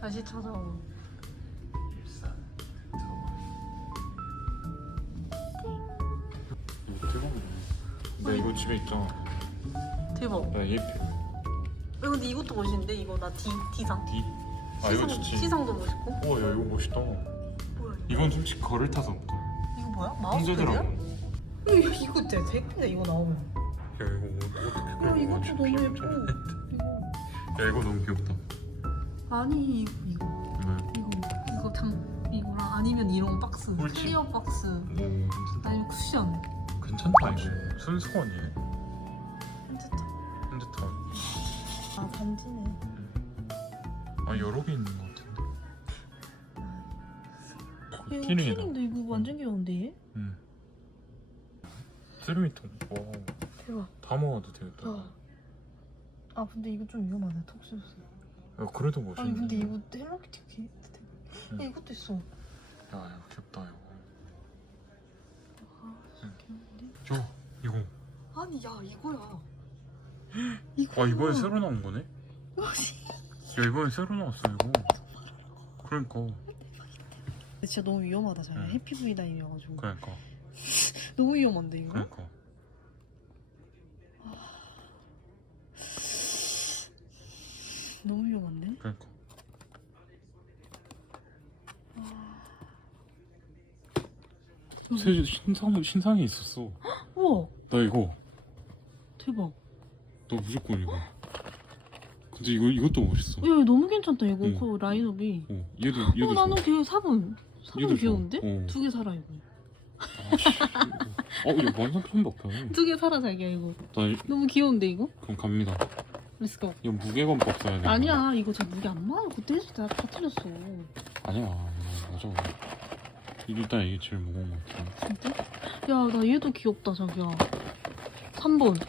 다시 찾아온. 이거 대박이네 나 이거 집에 있잖아 대박. 나얘 필요해 야, 근데 이것도 멋있는데 이거 나 D D상. D? 아 이거 좋지 C상도 멋있고. 우와 야 이거 멋있다 뭐야? 이거? 이건 솔직히 걸을 타서 없다 이거 뭐야? 마우스패드야? 야, 이거 진짜 예쁜데 이거 나오면. 야 이거 뭐 어떻게 야 끌고 이것도 가지? 너무 예뻐. 이거. 야 이거 너무 귀엽다 아니 이거 이거 뭐야? 이거 이거 장 이거랑 아니면 이런 박스 꿀팁. 클리어 박스 오 괜찮다 아니면 쿠션. 괜찮다 이거 순수원이네 핸드폰. 핸드폰 아 반지네. 아 여러 개 있는 것 같은데 야, 이거 키링이다 키링도 이거 완전 귀여운데 얘? 응 쓰리미통 와다 대박. 모아도 되겠다 아. 아 근데 이거 좀 위험하다 톡 쏘였어. 야 그래도 멋있네 아니 근데 이거 헬로키티 귀. 응. 야 이것도 있어. 야 이거 귀엽다 이거 아 응. 귀여운데? 야 이거 아니 야 이거야. 이거. 아 이번에 새로 나온 거네? 야 이번에 새로 나왔어 이거 그러니까 근데 진짜 너무 위험하다 자기야. 응. 해피브이다이어가지고. 그러니까 너무 위험한데 이거? 그러니까 너무 위험한데? 그러니까 새 신상 신상이 있었어 우와 나 이거 대박. 너 무조건 이거 근데 이거 이것도 멋있어 야 이거 너무 괜찮다 이거 응. 그 라인업이. 어 얘도 얘도 어 나는 좋아. 걔 4번. 4번 얘도 귀여운데? 어. 두 개 사라 이거. 아씨 어 이거 만 삼천 밖에 두개 사라 자기야 이거. 나 이- 너무 귀여운데 이거? 그럼 갑니다 렛츠고. 이거 무게감법 써야 돼 아니야 이거 저 무게 안 맞아. 그때 했을 때다 틀렸어. 아니야 이거 맞아 일단 이게 제일 무거운 것 같아 진짜? 야 나 얘도 귀엽다 자기야. 3번.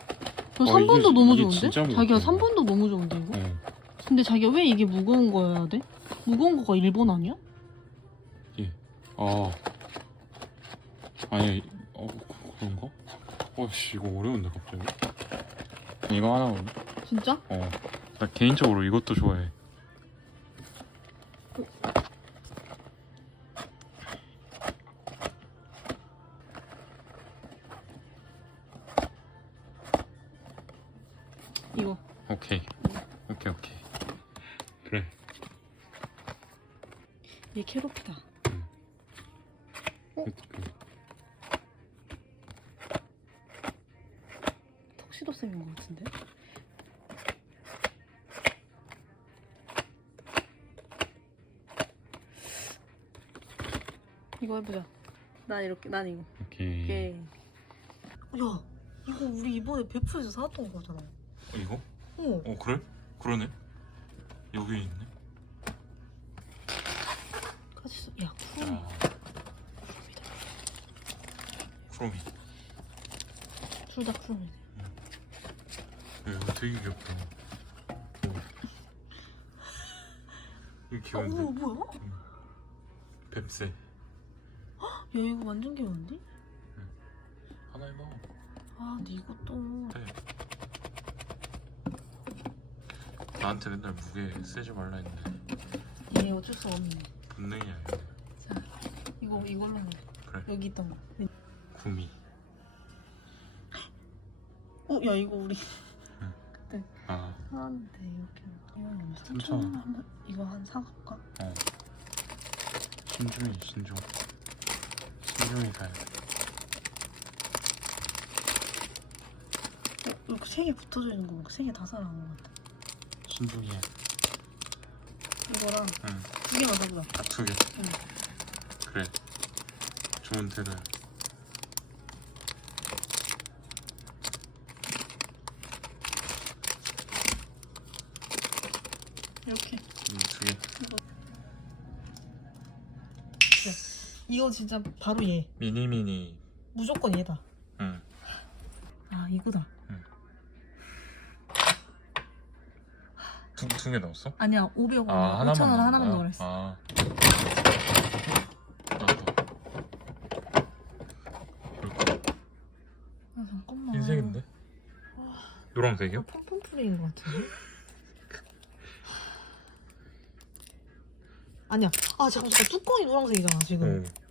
저 아, 3번도 이게- 너무 이게 좋은데? 진짜 무겁다. 자기야 3번도 너무 좋은데 이거? 어 근데 자기야 왜 이게 무거운 거여야 돼? 무거운 거가 1번 아니야? 아 아니 어 그- 그런가? 어씨 이거 어려운데 갑자기 이거 하나 진짜? 어 나 개인적으로 이것도 좋아해 이거. 오케이 오케이 오케이 그래 얘 캐로피다. 어? 그- 그- 턱시도 쌤인 것 같은데? 이거 해보자. 난 이렇게, 난 이거. 오케이 이게. 야, 이거 우리 이번에 베프에서 사왔던 거잖아. 어, 이거? 어. 어 그래? 그러네 여기 있네 써. 야, 쿠롬이. 아 크롬이 둘다 쿠롬이네. 야, 이거 되게 귀엽다 어. 이거 아, 귀여운데? 오, 뭐야? 뱁새 야, 이거 완전 귀여운데? 하나 해봐 아, 근데 이것도. 네. 나한테 맨날 무게 세지 말라 했는데 얘 어쩔 수 없네. 본능이야 이거. 자, 이거, 이걸로 해. 그래 여기 있던 거. 구미 어, 야, 이거 우리. 아 하는데 이렇게 이건 삼천 원. 원 이거 한 사갈까? 어. 신중히 신중 돼 어, 이렇게 세 개 붙어져 있는 거 세 개 다 사라는 거 같아. 해 이거랑 응. 두 개만 사보자. 딱 두 개. 응. 그래. 좋은 테를. 이거 진짜 바로 얘. 미니 미니. 무조건 얘다. 응. 아 이거다. 두두 개 넣었어? 아니야 500원, 아 하나만 5천 원 넣은 하나만 거야? 넣으라 했어. 아. 아 잠깐만. 흰색인데? 노란색이요? 어, 펌펌 프레인 것 같은데? 아니야. 아 잠깐 잠깐 뚜껑이 노란색이잖아 지금. 어.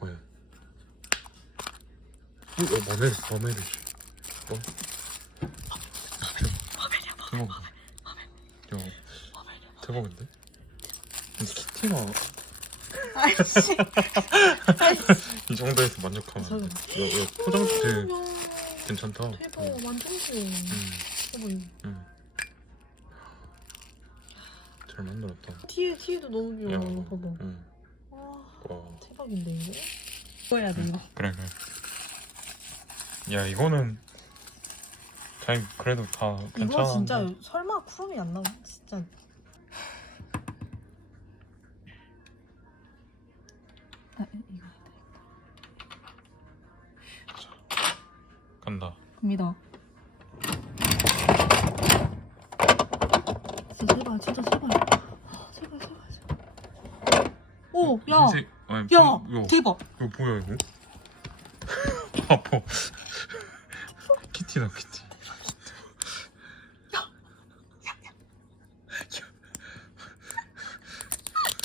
거의. 어, 어 마멜, 마멜이. 어? 대박. 야, 대박인데? 키티가 아이씨. 이 정도에서 만족하면 안 돼. 야, 야, 포장지 괜찮다. 대박. 완전. 음, 대박. 이거. 음. 잘 만들었다. 티에 티에도 너무 귀여워. 야, 이거 봐봐. 응. 와 와. 대박인데 이거. 이거 해야 돼 이거. 그래 그래 야 이거는 그냥 그래도 다 괜찮아 이거 진짜 설마 쿠롬이 안 나와? 진짜. 아 이거. 간다 갑니다. 진짜 제발, 진짜 제발. 아, 제발, 제발, 제발. 오, 야, 흰색 아니, 야, 이거, 대박. 이거 뭐야 이거 아파 키티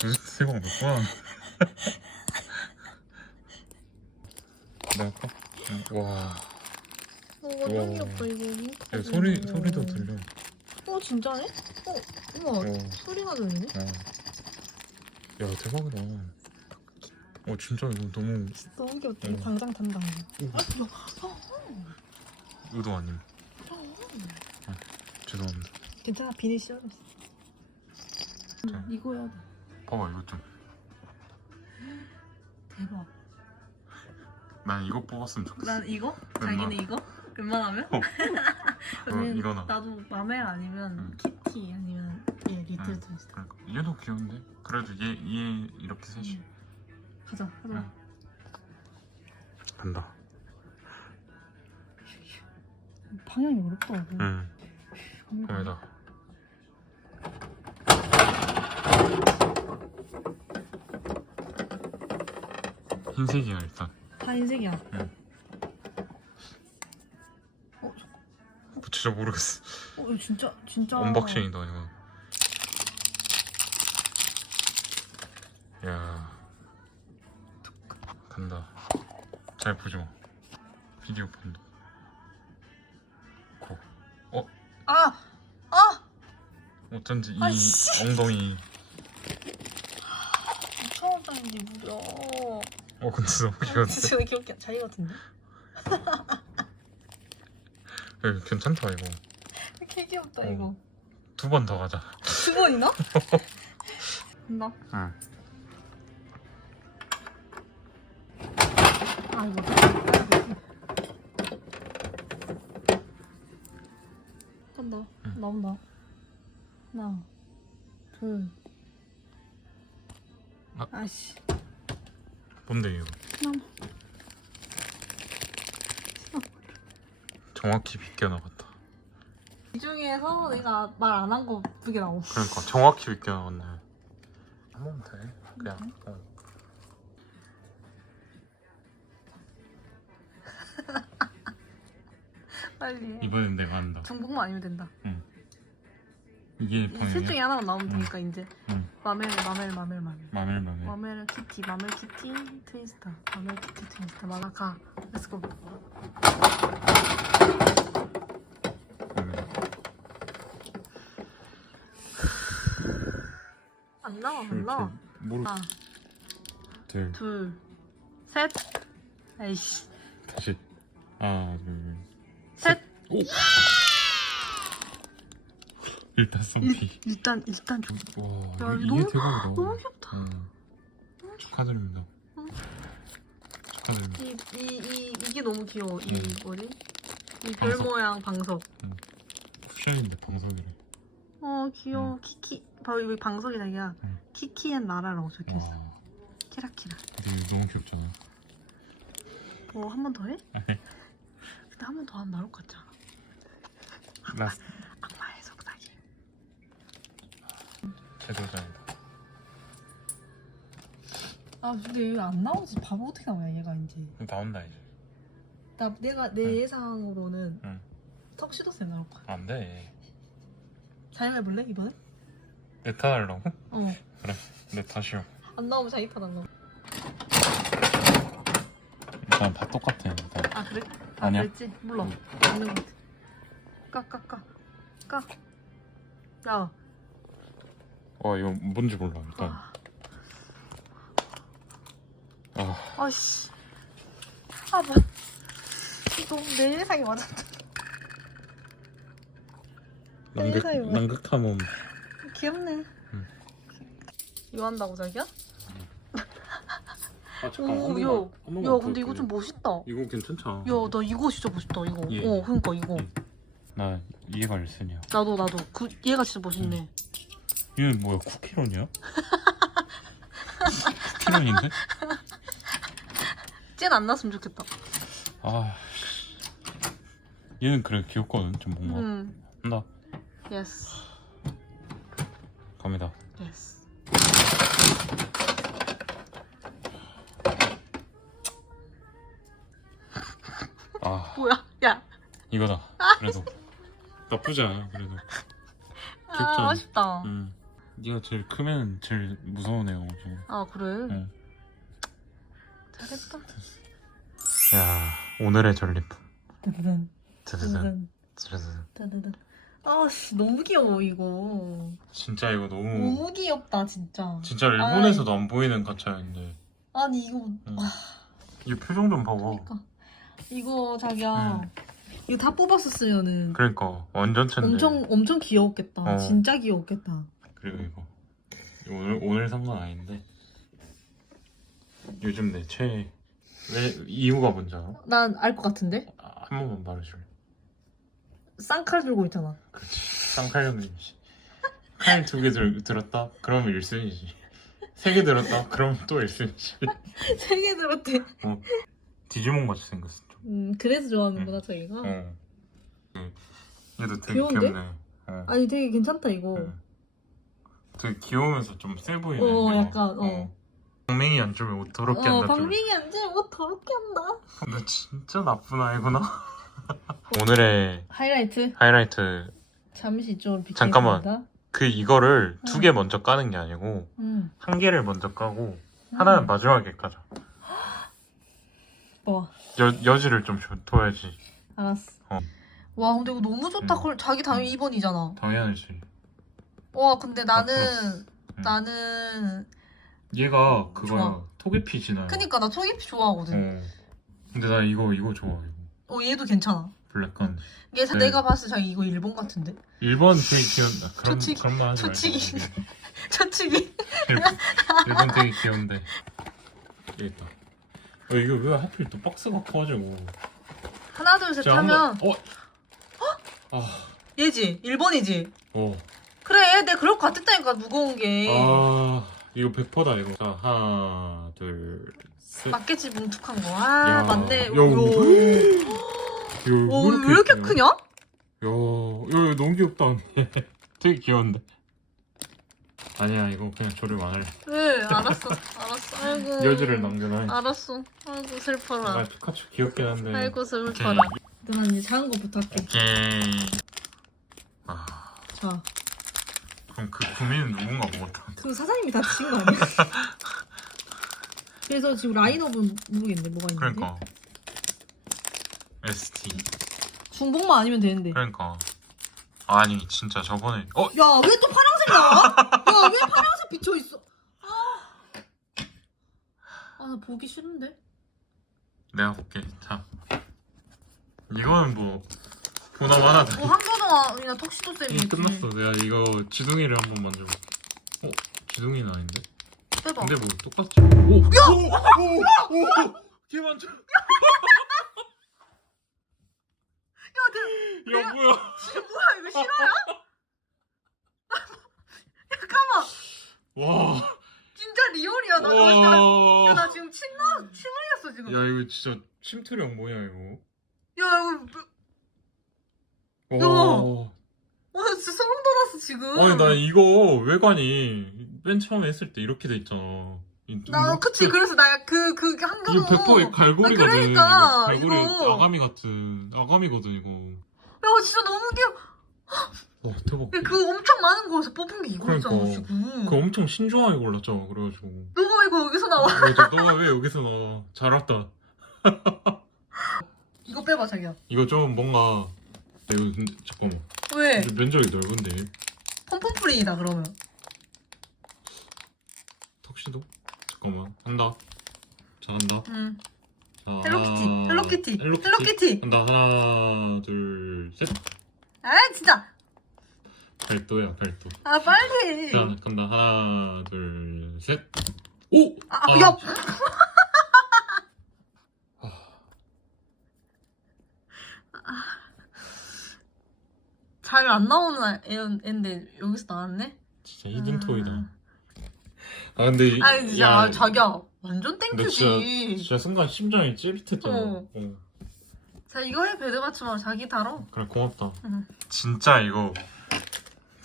무슨 세방 몇 번? 내가 할까? 응, 와 오, 완전 우와. 귀엽다 이거. 야, 소리 소리도 들려 어, 진짜네? 어, 우와, 어. 소리가 들리네. 야, 야 대박이다. 어 진짜 이거 너무 너무 귀엽다. 응. 이거 당장 탄다. 이거. 오. 아, 야, 어, 의도 아님. 어. 죄송합니다. 괜찮아, 비닐 씌워줬어. 자. 이거 해야 돼. 봐봐 이거 좀. 대박. 난 이거 뽑았으면 좋겠어. 난 이거? 웬만- 자기는 이거? 웬만하면? 어. 왜냐면 이거나. 나도 마멜 아니면 응. 키티 아니면 얘 리틀 응. 트위스터. 그러니까 얘도 귀여운데. 그래도 얘 얘 이렇게 셋이. 가자, 가자. 응. 간다. 방향이 어렵더라고. 응. 거기다. 흰색이야 일단. 다 흰색이야. 응. 어, 뭐 진짜 모르겠어. 어, 이거 진짜 진짜. 언박싱이다 이거. 야 간다. 잘 보죠. 비디오 판도. 어쩐지 이 아이씨. 엉덩이. 2천 원짜리인데 무려. 어 근데 너무 귀여운데. 진짜 왜 귀엽게 자기 같은데? 야, 괜찮다 이거. 개 귀엽다 어. 이거. 두 번 더 가자. 두 번이나? 나. 응. 아 이거. 간다. 응. 나온다. 하나, 둘. 아. 아씨. 뭔데 이거? 나무. 정확히 비껴 나갔다. 이 중에서 내가 말 안 한 거 두개 나오. 그러니까 정확히 비껴 나갔네. 한 번만 돼. 그냥. 어. 빨리 해. 이번엔 내가 한다. 중복만 아니면 된다. 이게 이셋 방향이야? 중에 하나만 나오면 응. 되니까 이제 응. 마멜 마멜 마멜 마멜 마멜 마멜. 마멜 키티 마멜 키티 트위스터 마멜 키티 트위스터 마라카 렛츠고. 안 나와 안 이렇게 나와 모르. 하나 둘. 둘셋 에이씨 다시. 하나 둘. 셋 오. 일단 썸피. 일단 일단 좀 와 야, 이게 너무- 대박이다. 너무 귀엽다 귀여워. 축하드립니다. 응. 축하드립니다. 이, 이, 이, 이게 너무 귀여워 이 응. 뭐지? 이 별 방석. 모양 방석 쿠션인데 방석이래. 어 귀여워 키키 바로 여기 방석이 자기야 응. 키키앤 나라라고 적혀 있어 와. 키라키라 근데 이거 너무 귀엽잖아. 뭐 한 번 더 해? 근데 한 번 더 하면 나올 것 같잖아 라스트 악마의 속삭임 제도자이다. 아 근데 여기 안 나오지 바보 어떻게 나오냐 얘가 이제 나온다 이제. 나 내가 내 응. 예상으로는 응. 턱시도스 나올 거야 안 돼. 자영 해볼래 이번에? 내 탓하려고? 어. 내 탓이요 안 나오면 자기 탓안 나오. 일단 다 똑같아 일단 아 그래? 아, 아니야. 그랬지? 몰라. 응. 맞는 것 같아. 까, 까, 까. 까. 야. 와 이거 뭔지 몰라 일단 아, 아 아씨. 아, 뭐. 너무 내 예상이 맞았다. 세상에, 뭐. 남극한 몸 귀엽네. 응. 이거 한다고 자기야? 아 오, 야. 야, 근데 이거 좀 멋있다. 이거 괜찮잖아 야, 나 이거 진짜 멋있다, 이거. 예. 어, 그니까, 이거. 예. 나 이해가 일순이야 나도, 나도. 그, 얘가 진짜 멋있네. 이건 뭐야 쿠키런이야? 쿠키런인데? 쟤는 안 났으면 좋겠다. 아 얘는 그래 귀엽거든 좀 뭔가 응. 한다 예스. 갑니다 예스. 아 뭐야? 야. 이거다 그래도 나쁘지 않아 그래도 아, 귀엽잖아. 맛있다. 음 네가 제일 크면 제일 무서운 애가 지금 아, 그래? 응. 잘했다. 야 오늘의 전리품 따다단. 짜자잔 짜자잔 따다단. 아씨, 너무 귀여워, 이거. 진짜 이거 너무 너무 귀엽다, 진짜. 진짜 일본에서도 안 보이는 가차인데 아니, 이거. 응. 와, 이 표정 좀 봐봐 그러니까. 이거 자기야. 이거 다 뽑았었으면은 그러니까 완전체인데 엄청 엄청 귀여웠겠다. 어. 진짜 귀여웠겠다. 그리고 이거 오늘 오늘 산 건 아닌데 요즘 내 최애 왜 이유가 뭔지 알아? 난 알 것 같은데? 아, 한 번만 말해줄래? 쌍칼 들고 있잖아. 그렇지 쌍칼년이지 칼두 개 들었다? 그러면 1순위지 세 개 들었다? 그럼 또 1순위지 세 개 들었대. 디지몬 같이 생겼어 좀. 음, 그래서 좋아하는구나 자기가. 어. 그, 얘도 되게 귀여운데? 귀엽네 어. 아니 되게 괜찮다 이거. 응. 되게 귀여우면서 좀 세 보이네 어, 얘가. 약간, 어. 방맹이 안 주면 옷 더럽게 어, 한다 좀. 방맹이 앉으면 뭐 더럽게 한다. 너 진짜 나쁜 아이구나. 오늘의 하이라이트 하이라이트 잠시 좀. 잠깐만. 그 이거를 두 응. 개 먼저 까는 게 아니고 음. 한 개를 먼저 까고 하나는 마지막에 까자. 뭐 여, 여지를 좀 줘- 둬야지. 알았어. 어. 와 근데 이거 너무 좋다. 응. 그걸 자기 당연히 2번이잖아. 당연하지. 와 근데 나는 응. 나는 얘가 그거야. 좋아. 토게피 지나요. 그니까 나 초기피 좋아하거든. 어. 근데 나 이거 이거 좋아. 이거. 어 얘도 괜찮아. 블랙한. 얘 네. 내가 봤을 때 이거 일본 같은데. 1번 되게 귀여운다. 그런 초치기. 그런 말 하지 말고. 초치기. 초치기. 일본, 일본 되게 귀여운데. 여기 있다. 어, 이거 왜 하필 또 박스가 커가지고. 하나 둘 셋 진짜 하면 한번- 어? 아, 얘지 1번이지. 어. 그래 내가 그럴 것 같았다니까 무거운 게. 아, 이거 100%다, 이거. 자, 하나, 둘, 셋. 맞겠지 뭉툭한 거. 아 야. 맞네. 야, 오. 이거 오, 왜 이렇게 크냐? 크냐? 야, 야, 이거 너무 귀엽다, 언니. 되게 귀여운데. 아니야, 이거 그냥 조립 안 할래. 네 알았어 알았어. 아이고. 여지를 남겨놔. 알았어. 아이고 슬퍼라. 아, 피카츄 귀엽긴 한데. 아이고. 슬퍼라. 누나 이제 작은 거 부탁해. 오케이. 아, 자. 그럼 그 구미는 누군가 먹었다. 그 사장님이 다 드신 거 아니야? 그래서 지금 라인업은 모르겠네 뭐가 있는데. 그러니까. ST. 중복만 아니면 되는데. 그러니까. 아니, 진짜 저번에. 어? 야 왜 또 파란색 나와? 야 왜 파란색 비쳐 있어? 아나 보기 싫은데. 내가 볼게. 자. 이거는 뭐, 보나마나다. 어 한교동이나 턱시도 쌤이 이미 끝났어. 내가 이거 지둥이를 한번 만져볼게. 어? 지둥이는 아닌데? 빼봐. 근데 뭐 똑같지? 오! 야! 오! 오! 오! 걔 만져! 야, 내, 야, 뭐야? 진짜 뭐야 이거 실화야? 잠깐만. 와. 진짜 리얼이야. 나 나, 나, 와. 나 지금 침 나, 침 흘렸어 지금. 야, 이거 진짜 침투력 뭐야, 이거? 야, 이거 뭐- 와. 와, 나 진짜 소름 돋았어 지금. 아니, 나 이거 외관이 맨 처음에 했을 때 이렇게 돼 있잖아. 이 나 그치 그래서 나 그 그 한교동. 이거 100% 갈고리거든. 아, 그러니까, 이거 갈고리 이거. 아가미 같은 아가미거든 이거. 야, 진짜 너무 귀여워. 와 대박 그 엄청 많은 거에서 뽑은 게 이거잖아 그러니까. 지금 그 엄청 신중하게 골랐죠 그래가지고 너가 왜 이거 여기서 나와 맞아 너가 왜 여기서 나와 잘 왔다 이거 빼봐 자기야 이거 좀 뭔가 나 이거 근데 잠깐만. 왜? 근데 면적이 넓은데. 펌프프리이다 그러면. 턱시도? 잠깐만. 한다. 자 한다. 응. 자, 헬로키티. 헬로키티. 헬로키티. 헬로키티. 한다. 하나 둘 셋. 아 진짜. 별도야 별도. 아 빨리. 자 간다. 하나 둘 셋. 오! 아, 야! 잘 안 나오는 애- 애인데 여기서 나왔네? 진짜 히든 아. 토이다. 아 근데 이- 아니 진짜. 야, 아, 자기야. 완전 근데 땡큐지. 진짜 순간 심장이 찌릿했잖아. 어. 어. 자 이거 해 배드 맞춤하고 자기 다뤄. 그래 고맙다. 응. 진짜 이거.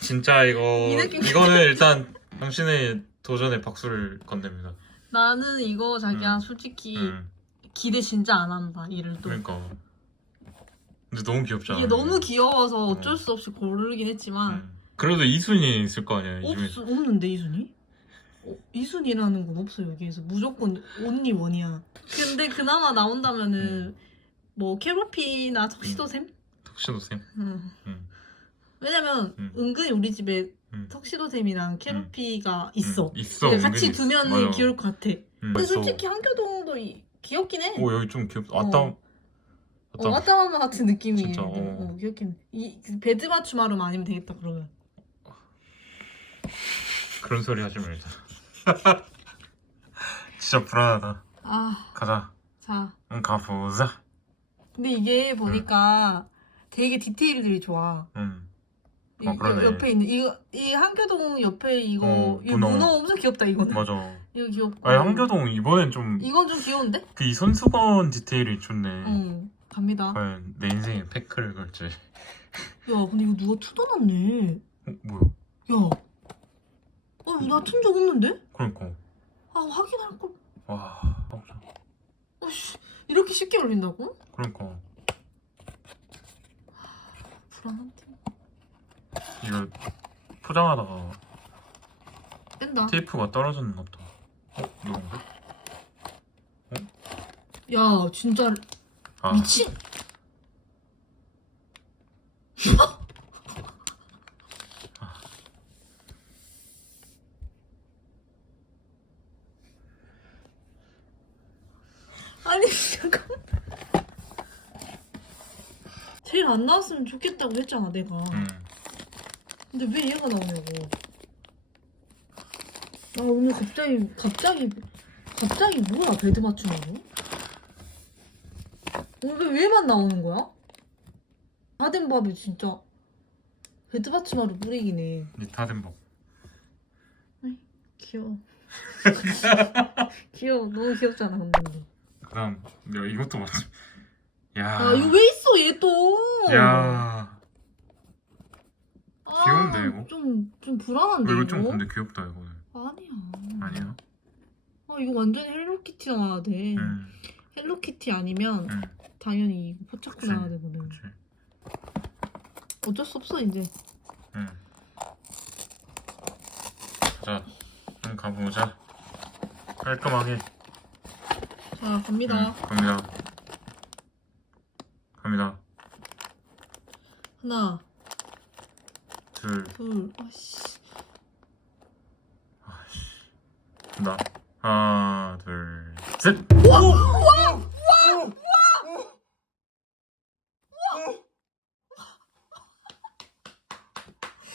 진짜 이거. 이 느낌. 이거는 일단 당신의 도전에 박수를 건넵니다. 나는 이거 자기야 응. 솔직히 음, 기대 진짜 안 한다 이를 또. 그러니까 근데 너무 귀엽잖아 이게 너무 귀여워서 어쩔 수 없이 고르긴 했지만 음. 그래도 이순이 있을 거 아니야 이 중에 없, 없는데 이순이? 어, 이순이라는 건 없어 여기에서 무조건 온리 원이야 근데 그나마 나온다면은 음. 뭐 캐로피나 턱시도샘? 턱시도 쌤 음. 음. 왜냐면 음. 은근히 우리 집에 음. 턱시도샘이랑 캐로피가 있어 음, 있어 근데 같이 은근히 두면은 맞아. 귀여울 것 같아 음, 근데. 솔직히 한교동도 이- 귀엽긴 해 오 여기 좀 귀엽다 어. 왔다 어, 왔다마마 같은 느낌이 진짜, 어. 어. 귀엽긴 해. 이 베드 맞춤하루만 아니면 되겠다 그러면 그런 소리 하지 말자 진짜 불안하다 아 가자 자 응 가보자 근데 이게 보니까 되게 디테일들이 좋아. 응 이, 어, 그러네. 옆에 있는 이거 이 한교동 옆에 이거 어, 이 문어. 문어. 엄청 귀엽다 이거는. 맞아 이거 귀엽고. 아니 한교동 이번엔 좀 그 이건 좀 귀여운데? 이 손수건 디테일이 좋네 응. 갑니다. 과연 내 인생에 팩크를 걸지 야 근데 이거 누가 뜯어놨네. 어, 뭐야 야. 어, 나튼적 없는데? 그러니까 아, 확인할 걸. 와 보자. 어, 씨. 이렇게 쉽게 올린다고? 그러니까 불안한데. 이거 포장하다가 뺀다. 테이프가 떨어졌나 보다 어? 누군가? 야, 진짜 아 미친. 아니 잠깐만. 제일 안 나왔으면 좋겠다고 했잖아 내가. 음. 근데 왜 얘가 나오냐고. 아 오늘 갑자기 갑자기 갑자기 뭐야 배드 맞추냐고? 왜 얘만 나오는 거야? 다된 밥이 진짜 맞춤하러 뿌리기네. 니타된 법 귀여워. 귀여워. 너무 귀엽잖아 근데. 그 다음 내가 이것도 맞지 야 아 이거 왜 있어 얘 또? 야 아, 귀여운데, 이거? 좀, 좀 불안한데 이거 이거? 좀 근데 귀엽다 이거는 아니야. 아니야? 아 이거 완전히 헬로키티 나와야 돼. 응 헬로키티 아니면 응. 당연히 이거 포착구 그치. 나와야 되거든. 그치. 어쩔 수 없어 이제. 응. 자, 응 가보자. 깔끔하게. 자 갑니다. 응, 갑니다. 갑니다. 하나, 둘. 둘, 아씨. 간다 하나 둘 셋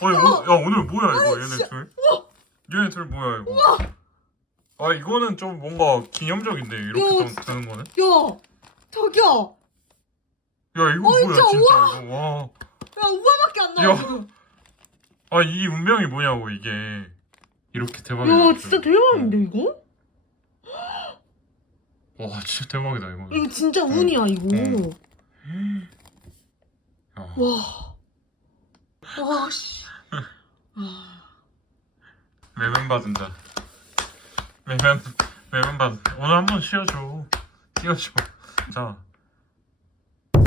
어이 뭐, 야 오늘 뭐야 이거 얘네 둘? 얘네 둘 뭐야 이거? 아 이거는 좀 뭔가 기념적인데 이렇게 야, 좀 드는 거는? 야, 저기야. 야 이거 어이, 뭐야 진짜, 진짜 이거 와. 야 우아밖에 안 나와 야. 지금. 아 이 운명이 뭐냐고 이게 이렇게 대박이다. 야 진짜 대박인데 이거? 와 진짜 대박이다 이거. 이거 진짜 운이야 이거. 야, 와. 와 씨. 아. 매면 받은 자. 매면 매면 받은. 오늘 한번 쉬어줘. 쉬어줘. 자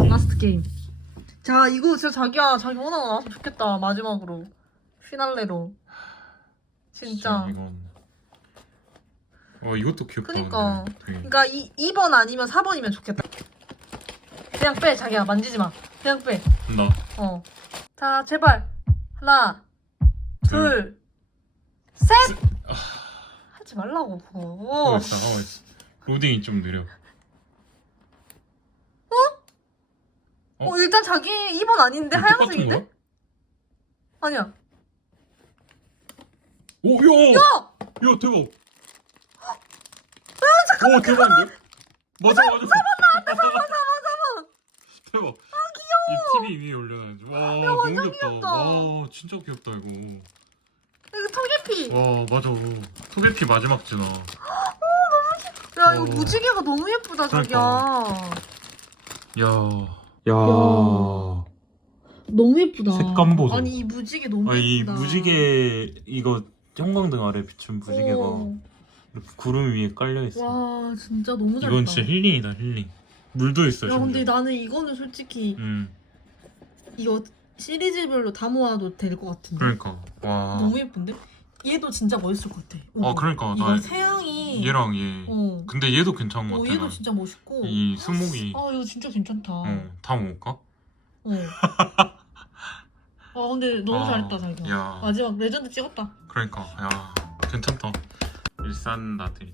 라스트 게임. 자 이거 진짜 자기야 자기 원하고 나왔으면 좋겠다 마지막으로 피날레로 진짜 이건 어 이것도 귀엽다 그니까. 근데 되게. 그러니까 이 2번 아니면 4번이면 좋겠다 그냥 빼 자기야 만지지 마 그냥 나 빼어 자 제발 하나 둘. 둘셋 하지 말라고 그거 있어 로딩이 좀 느려 어? 어 일단 자기 2번 아닌데 이거 똑같은 하얀색인데? 거야? 아니야 오, 야! 야! 야, 대박! 오, 대박인데? 맞아, 맞아! 맞아, 맞아, 맞아! 대박! 아, 귀여워! 이 TV 위에 올려놔야지. 와, 너무 완전 귀엽다. 귀엽다. 와, 진짜 귀엽다, 이거. 이거 토개피 와, 맞아. 토개피 마지막 진화. 야 이거 어. 무지개가 너무 예쁘다 자기야 야. 야. 너무 예쁘다 색감 보소. 아니 이 무지개 너무 아, 이 예쁘다 무지개, 이거 형광등 아래 비춘 무지개가 어. 이렇게 구름 위에 깔려 있어. 와 진짜 너무 잘했다 이건 진짜 힐링이다, 힐링. 물도 있어, 야 심지어. 근데 나는 이거는 솔직히 음, 이거 시리즈별로 다 모아도 될 것 같은데 그러니까. 와. 너무 예쁜데? 얘도 진짜 멋있을 것 같아 아, 그러니까. 이거 나 세양이 얘랑 얘. 어. 근데 얘도 괜찮은 것 어 같아. 얘도 난. 진짜 멋있고 이 수목이 아 이거 진짜 괜찮다 어, 다 먹을까? 어. 아 근데 너무 아, 잘했다 자기가 야, 마지막 레전드 찍었다 그러니까 야, 괜찮다. 일산 나들이.